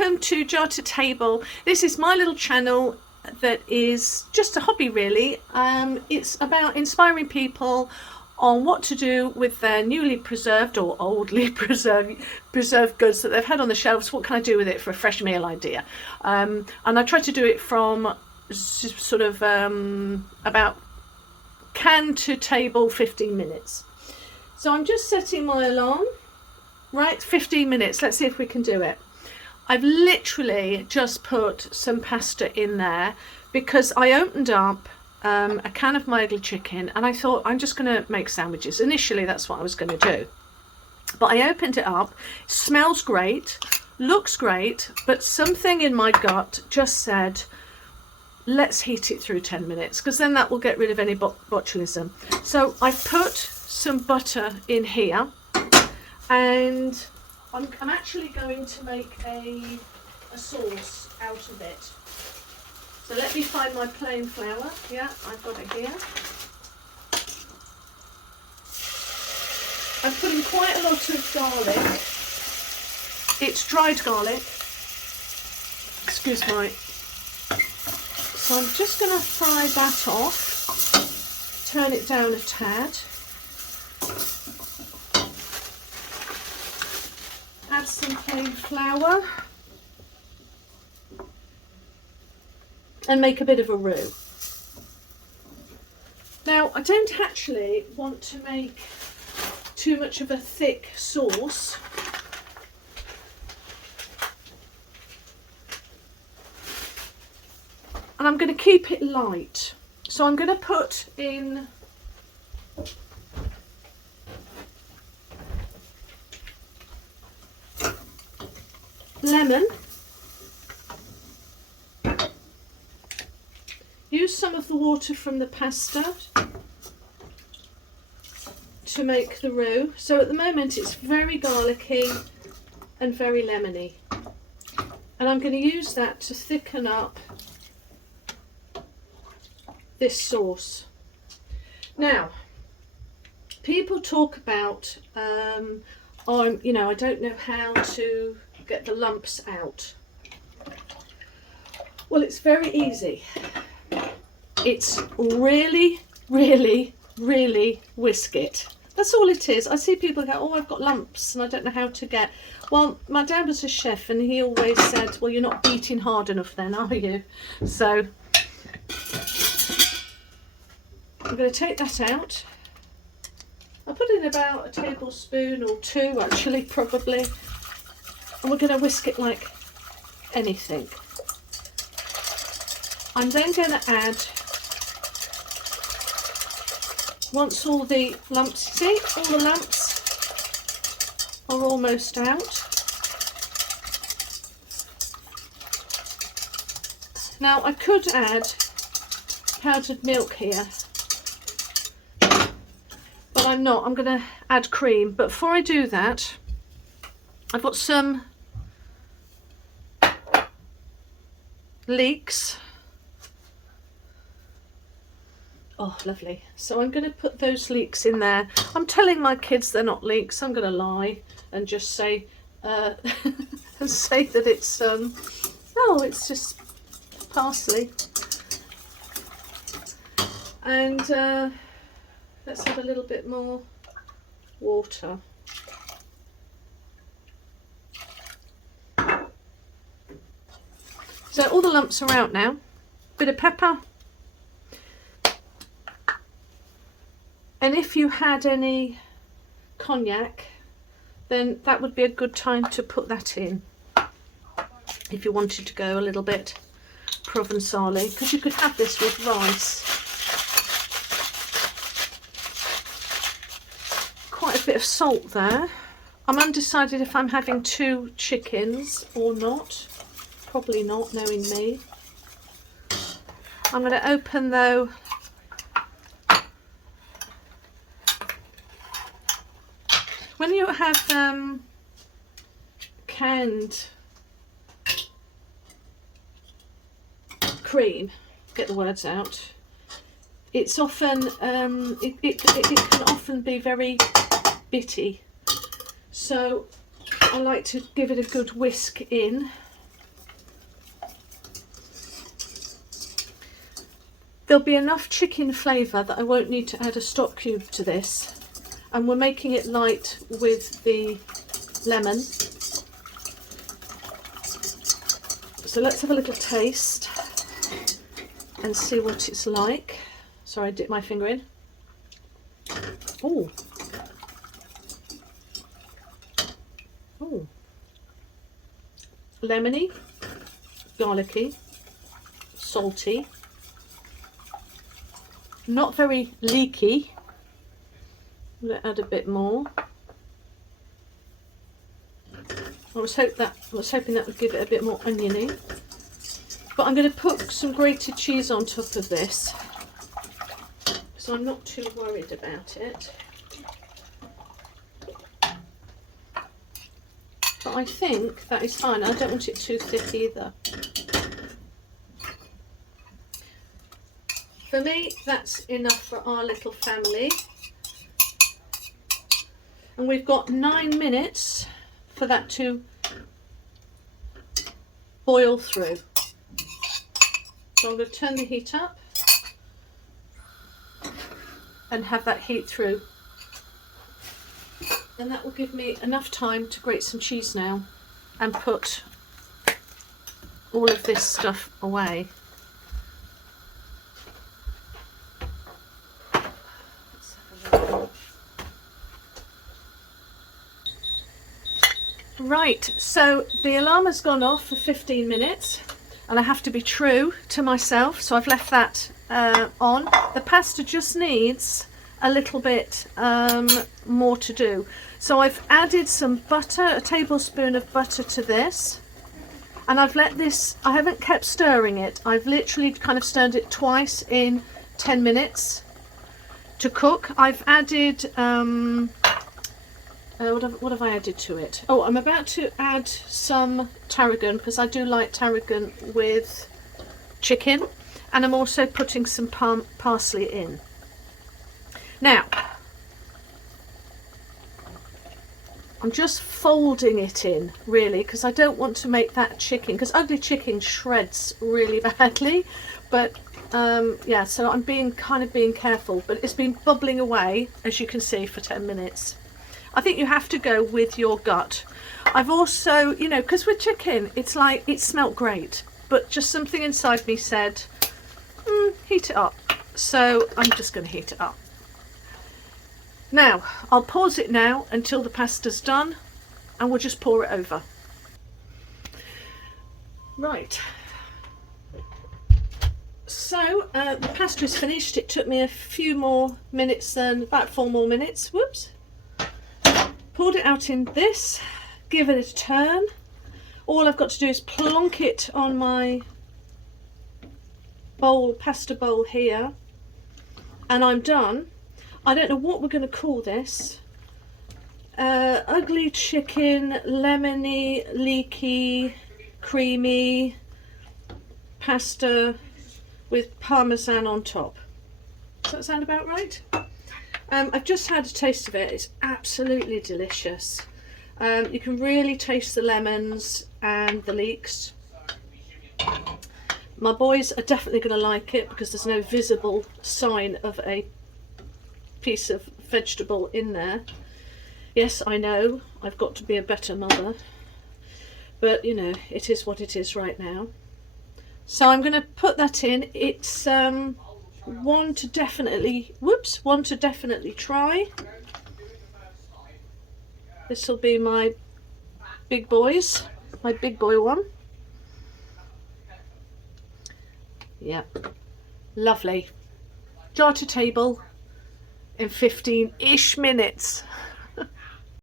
welcome to Jar to Table. This is my little channel that is just a hobby really. It's about inspiring people on what to do with their newly preserved or oldly preserved goods that they've had on the shelves. What can I do with it for a fresh meal idea? And I try to do it from sort of about can to table 15 minutes. So I'm just setting my alarm. Right, 15 minutes. Let's see if we can do it. I've literally just put some pasta in there because I opened up a can of my ugly chicken and I thought I'm just going to make sandwiches. Initially that's what I was going to do, but I opened it up. It smells great, looks great, but something in my gut just said let's heat it through 10 minutes because then that will get rid of any botulism. So I've put some butter in here and I'm actually going to make a sauce out of it. So let me find my plain flour. Yeah, I've got it here. I've put in quite a lot of garlic. It's dried garlic. Excuse my... So I'm just going to fry that off. Turn it down a tad. Add some plain flour and make a bit of a roux. Now I don't actually want to make too much of a thick sauce, and I'm going to keep it light. So I'm going to put in lemon. Use some of the water from the pasta to make the roux. So at the moment it's very garlicky and very lemony, and I'm going to use that to thicken up this sauce. Now people talk about you know, I don't know how to get the lumps out. Well, it's very easy. It's really whisk it. That's all it is. I see people go, oh, I've got lumps and I don't know how to get. Well, my dad was a chef and he always said, well, you're not beating hard enough then, are you? So I'm going to take that out. I put in about a tablespoon or two actually, probably, and we're going to whisk it like anything. I'm then going to add, once all the lumps, see, all the lumps are almost out. Now I could add powdered milk here, but I'm not. I'm going to add cream. But before I do that, I've got some leeks. Oh, lovely. So I'm going to put those leeks in there. I'm telling my kids they're not leeks. I'm going to lie and just say say that it's oh, it's just parsley. And let's add a little bit more water. So all the lumps are out now. Bit of pepper. And if you had any cognac, then that would be a good time to put that in. If you wanted to go a little bit Provençal-y, because you could have this with rice. Quite a bit of salt there. I'm undecided if I'm having 2 chickens or not. Probably not, knowing me. I'm going to open though when you have canned cream, get the words out, it's often it can often be very bitty, so I like to give it a good whisk in. there'll be enough chicken flavour that I won't need to add a stock cube to this. And we're making it light with the lemon. So let's have a little taste and see what it's like. Sorry, I dipped my finger in. Oh. Oh. Lemony, garlicky, salty, not very leaky. I'm going to add a bit more. I was hoping that would give it a bit more oniony. But I'm going to put some grated cheese on top of this, so I'm not too worried about it. But I think that is fine. I don't want it too thick either. For me, that's enough for our little family. And we've got 9 minutes for that to boil through. So I'm going to turn the heat up and have that heat through. And that will give me enough time to grate some cheese now and put all of this stuff away. Right, so the alarm has gone off for 15 minutes and I have to be true to myself, so I've left that on. The pasta just needs a little bit more to do. So I've added some butter, a tablespoon of butter to this, and I've let this, I haven't kept stirring it, I've literally kind of stirred it twice in 10 minutes to cook. I've added, what have I added to it? Oh, I'm about to add some tarragon because I do like tarragon with chicken, and I'm also putting some parsley in. Now, I'm just folding it in really because I don't want to make that chicken, because ugly chicken shreds really badly, but yeah, so I'm being careful, but it's been bubbling away, as you can see, for 10 minutes. I think you have to go with your gut. I've also, you know, because with chicken, it's like, it smelt great, but just something inside me said, heat it up. So I'm just going to heat it up. Now, I'll pause it now until the pasta's done, and we'll just pour it over. Right. So the pasta is finished. It took me a few more minutes than, about 4 more minutes. Whoops. Poured it out in this, give it a turn. All I've got to do is plonk it on my bowl, pasta bowl here, and I'm done. I don't know what we're going to call this. Ugly chicken, lemony, leaky, creamy pasta with parmesan on top. Does that sound about right? I've just had a taste of it. It's absolutely delicious. You can really taste the lemons and the leeks. My boys are definitely going to like it because there's no visible sign of a piece of vegetable in there. Yes, I know, I've got to be a better mother, but you know, it is what it is right now. So I'm going to put that in. It's one to definitely try. This will be my big boys, my big boy one. Yep, lovely. Jar to table in 15-ish minutes.